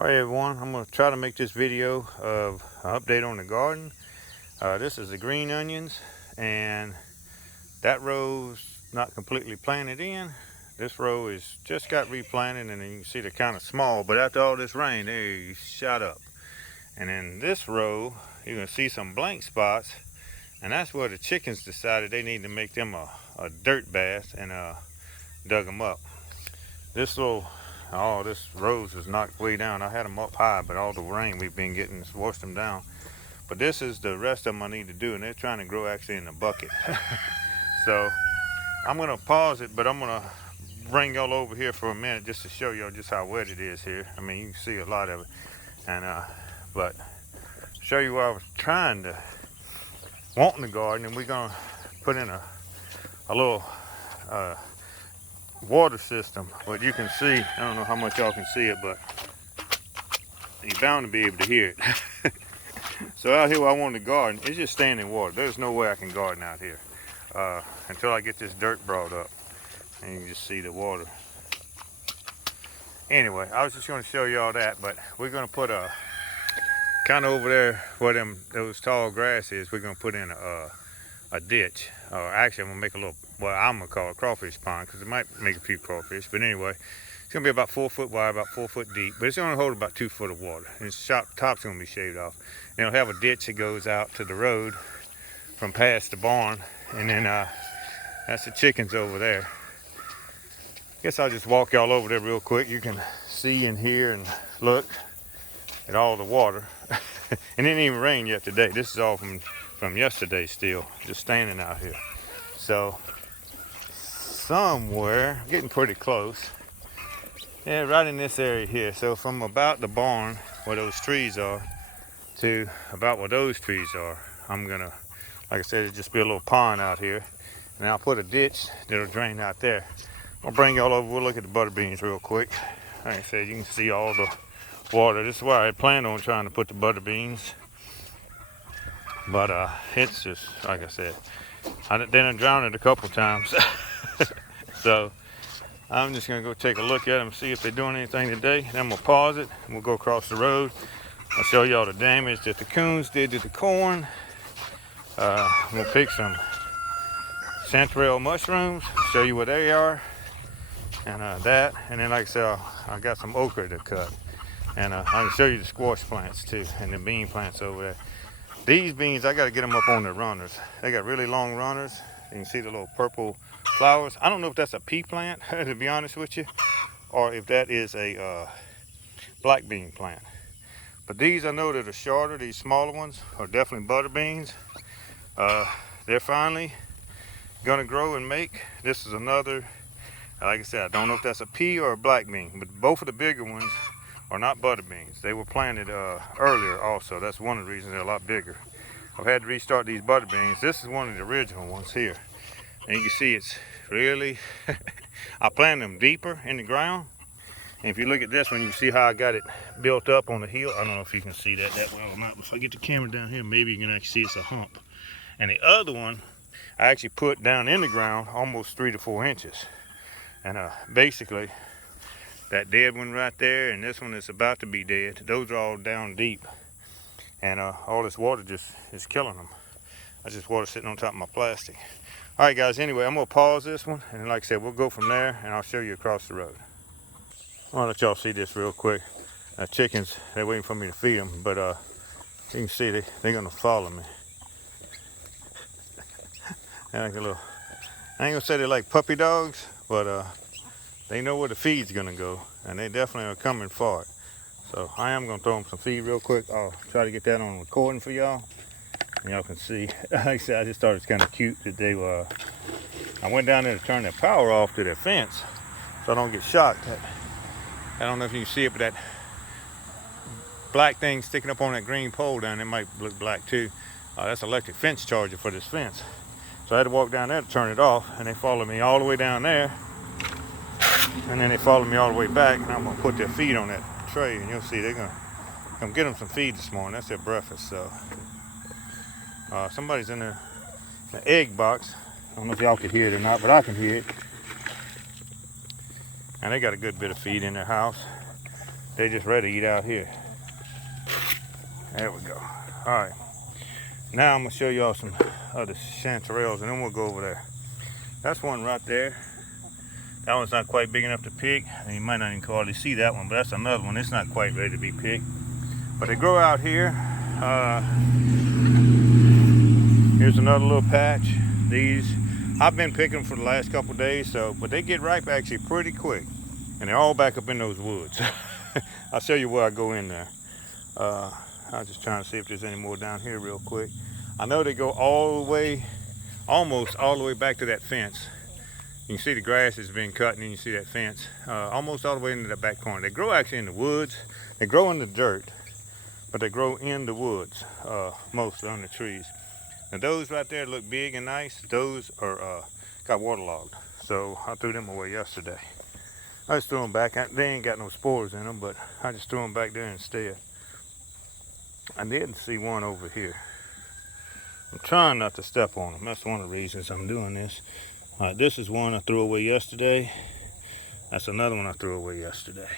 Alright everyone, I'm going to try to make this video of an update on the garden. This is the green onions, and that row's not completely planted in. This row is just got replanted, and then you can see they're kind of small, but after all this rain, they shot up. And then this row, you're going to see some blank spots, and that's where the chickens decided they need to make them a dirt bath and dug them up. This rows is knocked way down. I had them up high, but all the rain we've been getting has washed them down. But this is the rest of them I need to do, and they're trying to grow actually in a bucket. So I'm gonna pause it, but I'm gonna bring y'all over here for a minute just to show y'all just how wet it is here. I mean, you can see a lot of it, and but show you what I was trying to want in the garden, and we're gonna put in a little water system. But you can see, I don't know how much y'all can see it, but you're bound to be able to hear it. So out here where I want to garden, it's just standing water. There's no way I can garden out here until I get this dirt brought up, and you can just see the water. Anyway, I was just going to show y'all that, but we're going to put a kind of over there where those tall grass is. We're going to put in a ditch. Actually, I'm going to make a little, well, I'm going to call it a crawfish pond, because it might make a few crawfish. But anyway, it's going to be about 4 foot wide, about 4 foot deep, but it's going to hold about 2 foot of water. And its top's going to be shaved off. And it'll have a ditch that goes out to the road from past the barn, and then that's the chickens over there. Guess I'll just walk y'all over there real quick. You can see and hear and look at all the water. And it didn't even rain yet today. This is all from yesterday still, just standing out here. So somewhere, getting pretty close. Yeah, right in this area here. So from about the barn where those trees are to about where those trees are, I'm gonna, like I said, it'll just be a little pond out here. And I'll put a ditch that'll drain out there. I'll bring y'all over, we'll look at the butter beans real quick. Like I said, you can see all the water. This is where I had planned on trying to put the butter beans. But it's just, like I said, I done drowned it a couple times. So I'm just gonna go take a look at them, see if they're doing anything today. Then we'll pause it, and we'll go across the road. I'll show y'all the damage that the coons did to the corn. We'll pick some chanterelle mushrooms, show you what they are, and that. And then, like I said, I got some okra to cut, and I can show you the squash plants too, and the bean plants over there. These beans, I got to get them up on the runners. They got really long runners. You can see the little purple flowers. I don't know if that's a pea plant, to be honest with you, or if that is a black bean plant. But these I know that are shorter, these smaller ones are definitely butter beans. They're finally gonna grow and make. This is another, like I said, I don't know if that's a pea or a black bean, but both of the bigger ones are not butter beans. They were planted earlier also. That's one of the reasons they're a lot bigger. I've had to restart these butter beans. This is one of the original ones here. And you can see it's really, I planted them deeper in the ground. And if you look at this one, you see how I got it built up on the hill. I don't know if you can see that well or not. If I get the camera down here, maybe you can actually see it's a hump. And the other one, I actually put down in the ground almost 3 to 4 inches. And basically, that dead one right there and this one that's about to be dead, those are all down deep. And all this water just is killing them. That's just water sitting on top of my plastic. All right, guys, anyway, I'm gonna pause this one. And like I said, we'll go from there, and I'll show you across the road. I'll let y'all see this real quick. Chickens, they're waiting for me to feed them, but you can see they're gonna follow me. They're like a little, I ain't gonna say they're like puppy dogs, but they know where the feed's gonna go, and they definitely are coming for it. So I am gonna throw them some feed real quick. I'll try to get that on recording for y'all, and y'all can see. Like I said, I just thought it's kind of cute that they were. I went down there to turn their power off to their fence, so I don't get shocked. I don't know if you can see it, but that black thing sticking up on that green pole down there might look black too. That's electric fence charger for this fence. So I had to walk down there to turn it off, and they followed me all the way down there. And then they followed me all the way back, and I'm gonna put their feed on that tray, and you'll see they're gonna come get them some feed this morning. That's their breakfast. So somebody's in the egg box. I don't know if y'all can hear it or not, but I can hear it. And they got a good bit of feed in their house. They just ready to eat out here. There we go. All right. Now I'm gonna show y'all some other chanterelles, and then we'll go over there. That's one right there. That one's not quite big enough to pick, and you might not even hardly see that one, but that's another one. It's not quite ready to be picked. But they grow out here. Here's another little patch. These, I've been picking them for the last couple days, but they get ripe actually pretty quick. And they're all back up in those woods. I'll show you where I go in there. I'm just trying to see if there's any more down here real quick. I know they go all the way, almost all the way back to that fence. You can see the grass has been cut, and then you see that fence almost all the way into that back corner. They grow actually in the woods. They grow in the dirt, but they grow in the woods, mostly on the trees. Now those right there look big and nice. Those are got waterlogged, so I threw them away yesterday. I just threw them back. They ain't got no spores in them, but I just threw them back there instead. I didn't see one over here. I'm trying not to step on them. That's one of the reasons I'm doing this. All right, this is one I threw away yesterday. That's another one I threw away yesterday.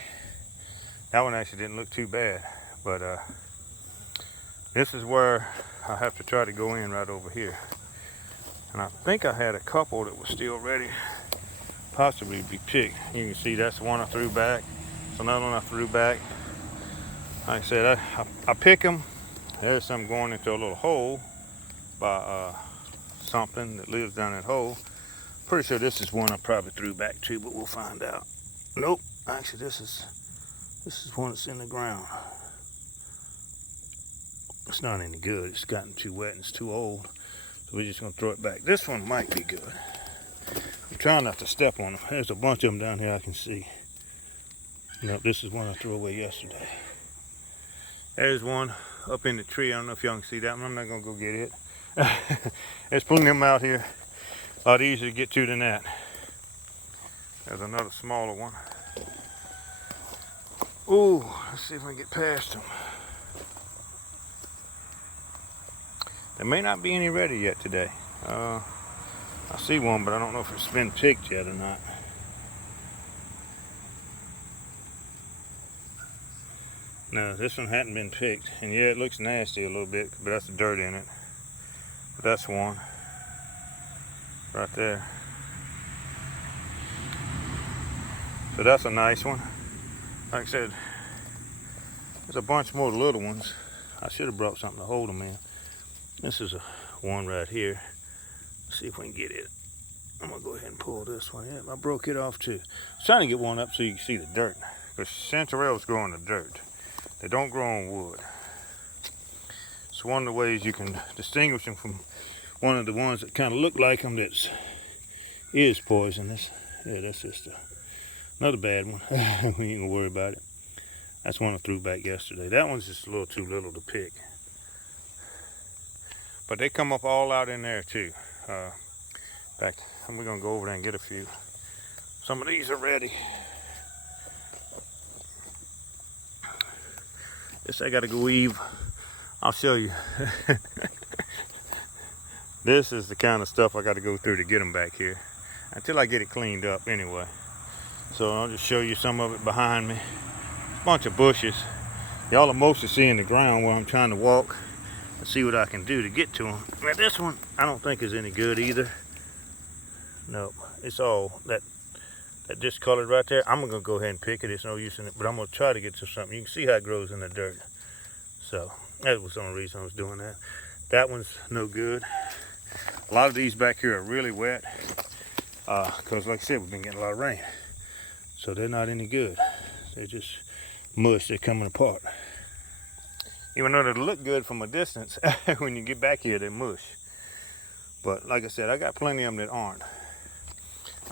That one actually didn't look too bad, but this is where I have to try to go in right over here. And I think I had a couple that were still ready, possibly be picked. You can see that's the one I threw back. It's another one I threw back. Like I said, I pick them. There's some going into a little hole by something that lives down that hole. Pretty sure this is one I probably threw back too, but we'll find out. Nope, actually this is one that's in the ground. It's not any good. It's gotten too wet and it's too old. So we're just gonna throw it back. This one might be good. I'm trying not to step on them. There's a bunch of them down here I can see. Nope, this is one I threw away yesterday. There's one up in the tree. I don't know if y'all can see that one. I'm not gonna go get it. There's plenty of them out here. A lot easier to get to than that. There's another smaller one. Ooh, let's see if I can get past them. There may not be any ready yet today. I see one, but I don't know if it's been picked yet or not. No, this one hadn't been picked. And yeah, it looks nasty a little bit, but that's the dirt in it. But that's one. Right there. So that's a nice one. Like I said, there's a bunch more little ones. I should have brought something to hold them in. This is a one right here. Let's see if we can get it. I'm gonna go ahead and pull this one. Yeah, I broke it off too. I was trying to get one up so you can see the dirt. Because chanterelles grow in the dirt. They don't grow on wood. It's one of the ways you can distinguish them from one of the ones that kind of look like them that is poisonous. Yeah, that's just another bad one. We ain't gonna worry about it. That's one I threw back yesterday. That one's just a little too little to pick. But they come up all out in there too. In fact, we're gonna go over there and get a few. Some of these are ready. This I gotta go weave. I'll show you. This is the kind of stuff I got to go through to get them back here until I get it cleaned up anyway. So I'll just show you some of it behind me. A bunch of bushes. Y'all are mostly seeing the ground where I'm trying to walk and see what I can do to get to them. Now this one I don't think is any good either. Nope, it's all that discolored right there. I'm gonna go ahead and pick it. It's no use in it, but I'm gonna try to get to something. You can see how it grows in the dirt. So that was the only reason I was doing that. That one's no good. A lot of these back here are really wet because like I said, we've been getting a lot of rain. So they're not any good. They're just mush. They're coming apart. Even though they look good from a distance, when you get back here, they're mush. But like I said, I got plenty of them that aren't.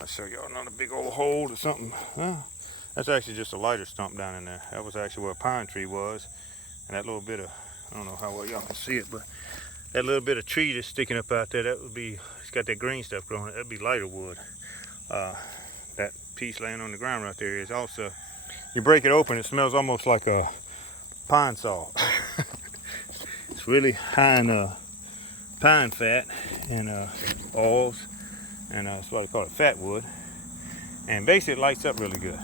I'll show y'all another big old hole or something. That's actually just a lighter stump down in there. That was actually where a pine tree was. And that little bit of, I don't know how well y'all can see it, but that little bit of tree that's sticking up out there, that would be, it's got that green stuff growing, that'd be lighter wood. That piece laying on the ground right there is also, you break it open, it smells almost like a pine salt. It's really high in pine fat and oils, and that's why they call it fat wood. And basically it lights up really good.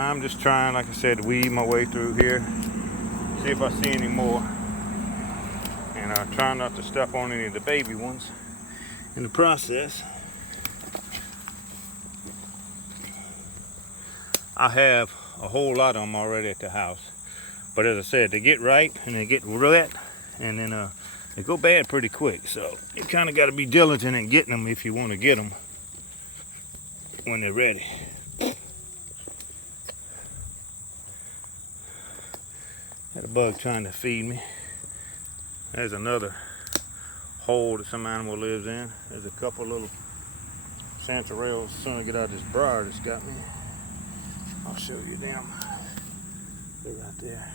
I'm just trying, like I said, to weed my way through here, see if I see any more, and trying not to step on any of the baby ones in the process. I have a whole lot of them already at the house, but as I said, they get ripe and they get wet, and then they go bad pretty quick. So you kind of got to be diligent in getting them if you want to get them when they're ready. Had a bug trying to feed me. There's another hole that some animal lives in. There's a couple little chanterelles trying to get out of this briar that's got me. I'll show you them. They're right there.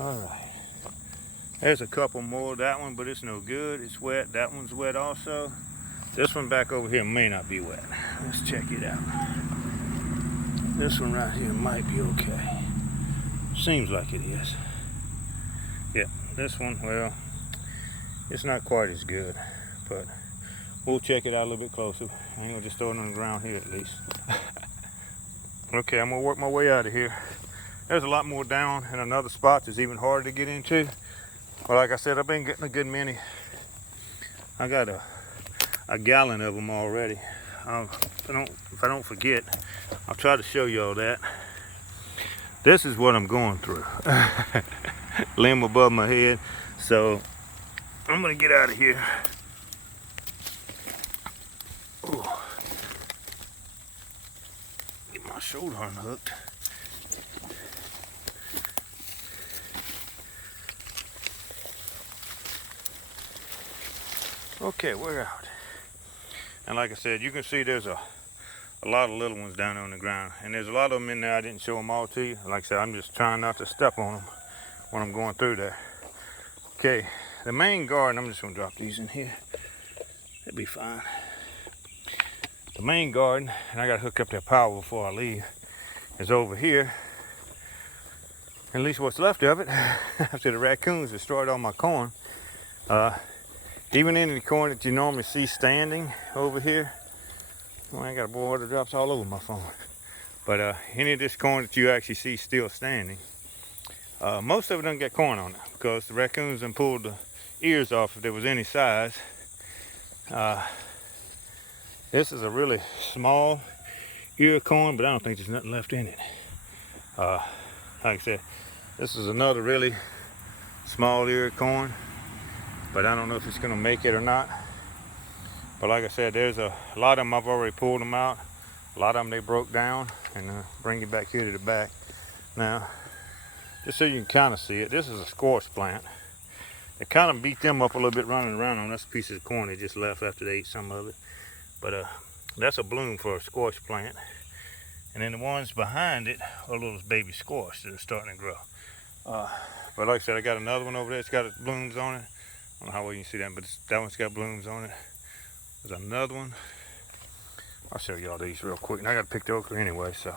All right. There's a couple more. That one, but it's no good. It's wet. That one's wet also. This one back over here may not be wet. Let's check it out. This one right here might be okay. Seems like it is. Yeah, this one, well, it's not quite as good, but we'll check it out a little bit closer. I ain't gonna just throw it on the ground here at least. Okay, I'm gonna work my way out of here. There's a lot more down in another spot that's even harder to get into. But like I said, I've been getting a good many. I got a gallon of them already. If I don't forget, I'll try to show y'all that. This is what I'm going through. Limb above my head. So I'm gonna get out of here. Ooh. Get my shoulder unhooked. Okay, we're out. And like I said, you can see there's a lot of little ones down on the ground. And there's a lot of them in there. I didn't show them all to you. Like I said, I'm just trying not to step on them when I'm going through there. Okay, the main garden, I'm just gonna drop these in here. That'd be fine. The main garden, and I gotta hook up that power before I leave, is over here. At least what's left of it, after the raccoons destroyed all my corn. Even in the corn that you normally see standing over here, well, I got water drops all over my phone. But any of this corn that you actually see still standing, most of it doesn't get corn on it because the raccoons done pulled the ears off if there was any size. This is a really small ear of corn, but I don't think there's nothing left in it. Like I said, this is another really small ear of corn, but I don't know if it's gonna make it or not. But like I said, there's a lot of them, I've already pulled them out. A lot of them they broke down, and bring it back here to the back. Now, just so you can kind of see it, this is a squash plant. They kind of beat them up a little bit running around on this piece of corn they just left after they ate some of it. But that's a bloom for a squash plant. And then the ones behind it are little baby squash that are starting to grow. But like I said, I got another one over there. It's got blooms on it. I don't know how well you can see that, but that one's got blooms on it. There's another one. I'll show y'all these real quick. And I got to pick the okra anyway, so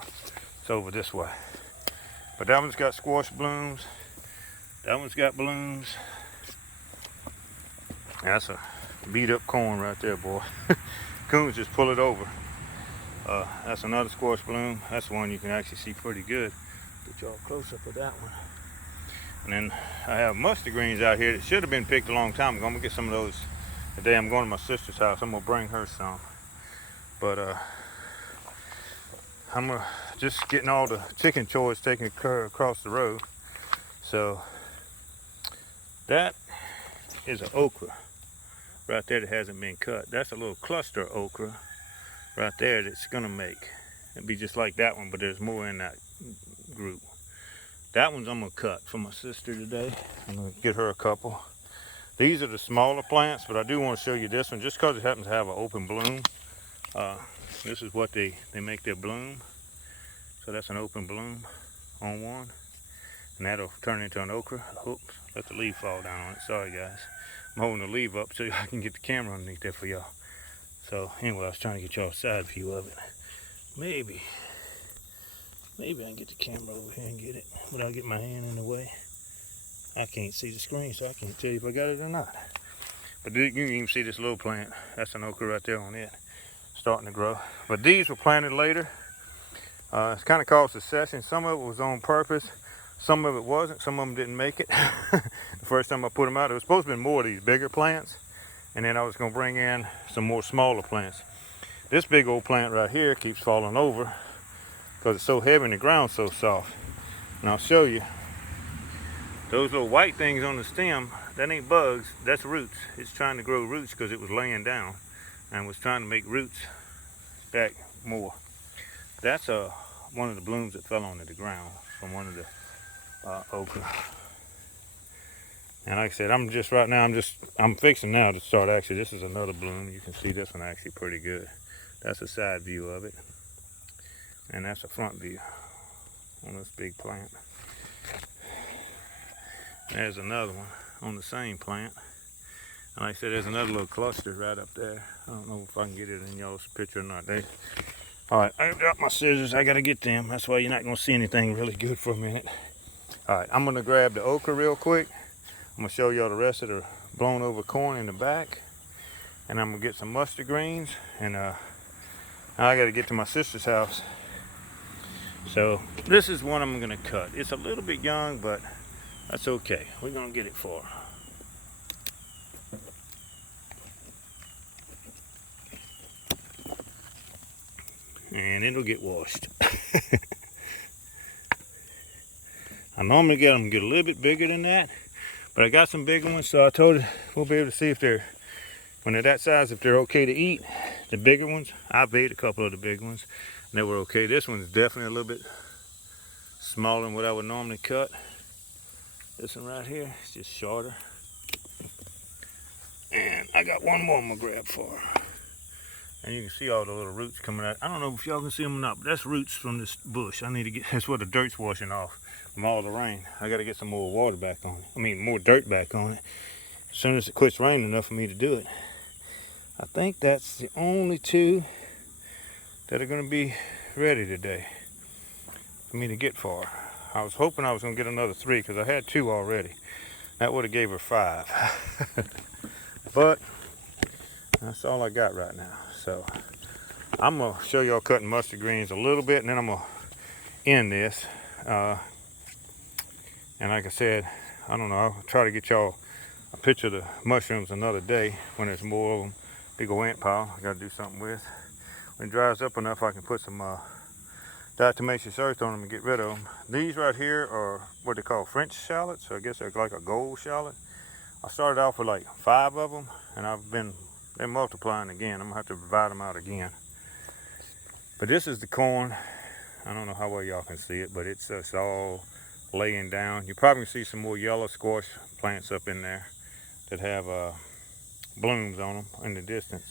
it's over this way. But that one's got squash blooms. That one's got blooms. That's a beat up corn right there, boy. Coons just pull it over. That's another squash bloom. That's one you can actually see pretty good. Get y'all close up with that one. And then I have mustard greens out here that should have been picked a long time ago. I'm gonna get some of those the day I'm going to my sister's house. I'm gonna bring her some. But I'm just getting all the chicken choice taken across the road. So that is an okra right there that hasn't been cut. That's a little cluster of okra right there that's gonna make. It'd be just like that one, but there's more in that group. That one's I'm gonna cut for my sister today. I'm gonna get her a couple. These are the smaller plants, but I do want to show you this one just because it happens to have an open bloom. This is what they make their bloom. So that's an open bloom on one. And that'll turn into an okra. Oops, let the leaf fall down on it. Sorry guys. I'm holding the leaf up so I can get the camera underneath there for y'all. So anyway, I was trying to get y'all a side view of it. Maybe I can get the camera over here and get it without getting my hand in the way. I can't see the screen, so I can't tell you if I got it or not. But you can even see this little plant. That's an okra right there on it. starting to grow. But these were planted later. It's kind of called succession. Some of it was on purpose. Some of it wasn't. Some of them didn't make it. The first time I put them out, there was supposed to be more of these bigger plants. And then I was going to bring in some more smaller plants. This big old plant right here keeps falling over because it's so heavy and the ground's so soft. And I'll show you. Those little white things on the stem, that ain't bugs, that's roots. It's trying to grow roots because it was laying down and was trying to make roots back more. That's one of the blooms that fell onto the ground from one of the okra. And like I said, I'm fixing now to start. Actually, this is another bloom. You can see this one actually pretty good. That's a side view of it. And that's a front view on this big plant. There's another one on the same plant. And like I said, there's another little cluster right up there. I don't know if I can get it in y'all's picture or not. All right, I got my scissors. I got to get them. That's why you're not going to see anything really good for a minute. All right, I'm going to grab the okra real quick. I'm going to show y'all the rest of the blown over corn in the back. And I'm going to get some mustard greens. And I got to get to my sister's house. So this is one I'm going to cut. It's a little bit young, but that's okay. We're going to get it for her. And it'll get washed. I normally get them a little bit bigger than that, but I got some bigger ones, so I told her we'll be able to see if when they're that size, if they're okay to eat. The bigger ones, I've ate a couple of the big ones, and they were okay. This one's definitely a little bit smaller than what I would normally cut. This one right here is just shorter. And I got one more I'm gonna grab for her. And you can see all the little roots coming out. I don't know if y'all can see them or not, but that's roots from this bush. I need to get, that's where the dirt's washing off from all the rain. I gotta get some more water back on it. I mean, more dirt back on it. As soon as it quits raining enough for me to do it. I think that's the only two that are gonna be ready today for me to get for her. I was hoping I was gonna get another 3 because I had 2 already. That would have gave her 5. But that's all I got right now. So I'm gonna show y'all cutting mustard greens a little bit, and then I'm gonna end this. And like I said, I don't know, I'll try to get y'all a picture of the mushrooms another day when there's more of them. Big old ant pile I gotta do something with. When it dries up enough, I can put some diatomaceous earth on them and get rid of them. These right here are what they call French shallots. So I guess they're like a gold shallot. I started off with like 5 of them, and they're multiplying again. I'm gonna have to divide them out again. But this is the corn. I don't know how well y'all can see it, but it's all laying down. You probably can see some more yellow squash plants up in there that have blooms on them in the distance.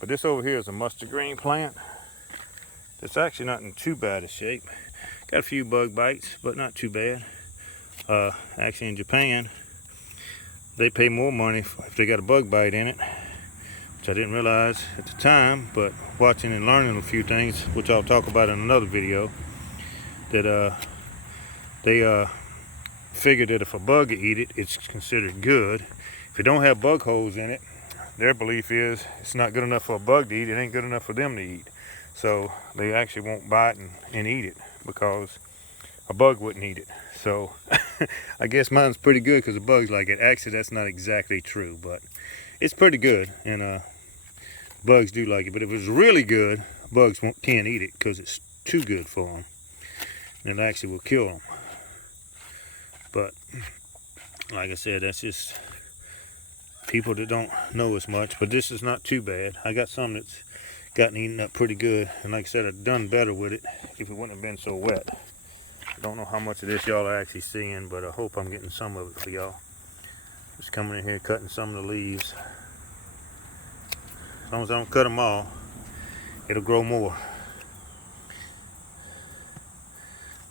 But this over here is a mustard green plant. It's actually not in too bad a shape. Got a few bug bites, but not too bad. Actually in Japan, they pay more money if they got a bug bite in it, which I didn't realize at the time, but watching and learning a few things, which I'll talk about in another video, that they figured that if a bug eat it, it's considered good. If it don't have bug holes in it, their belief is it's not good enough for a bug to eat, it ain't good enough for them to eat. So they actually won't bite and eat it because a bug wouldn't eat it. So I guess mine's pretty good because the bugs like it. Actually, that's not exactly true, but it's pretty good, and bugs do like it. But if it's really good, bugs can't eat it because it's too good for them, and it actually will kill them. But like I said, that's just people that don't know as much. But this is not too bad. I got some that's gotten eaten up pretty good, and like I said, I've done better with it if it wouldn't have been so wet. I don't know how much of this y'all are actually seeing, but I hope I'm getting some of it for y'all. Just coming in here cutting some of the leaves. As long as I don't cut them all, it'll grow more.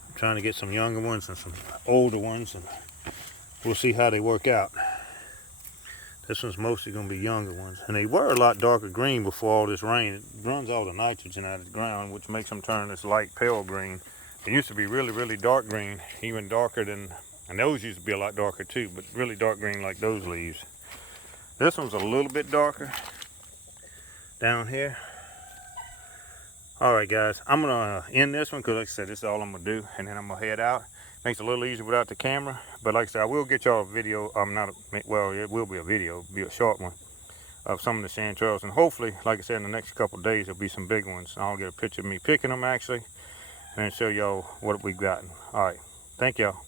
I'm trying to get some younger ones and some older ones, and we'll see how they work out. This one's mostly going to be younger ones. And they were a lot darker green before all this rain. It runs all the nitrogen out of the ground, which makes them turn this light pale green. It used to be really, really dark green, even darker than, and those used to be a lot darker too, but really dark green like those leaves. This one's a little bit darker down here. All right, guys, I'm gonna end this one because, like I said, this is all I'm gonna do, and then I'm gonna head out. Makes it a little easier without the camera, but like I said, I will get y'all a video. Well, it will be a video, be a short one of some of the chanterelles, and hopefully, like I said, in the next couple of days, there'll be some big ones. I'll get a picture of me picking them actually, and then show y'all what we've gotten. All right, thank y'all.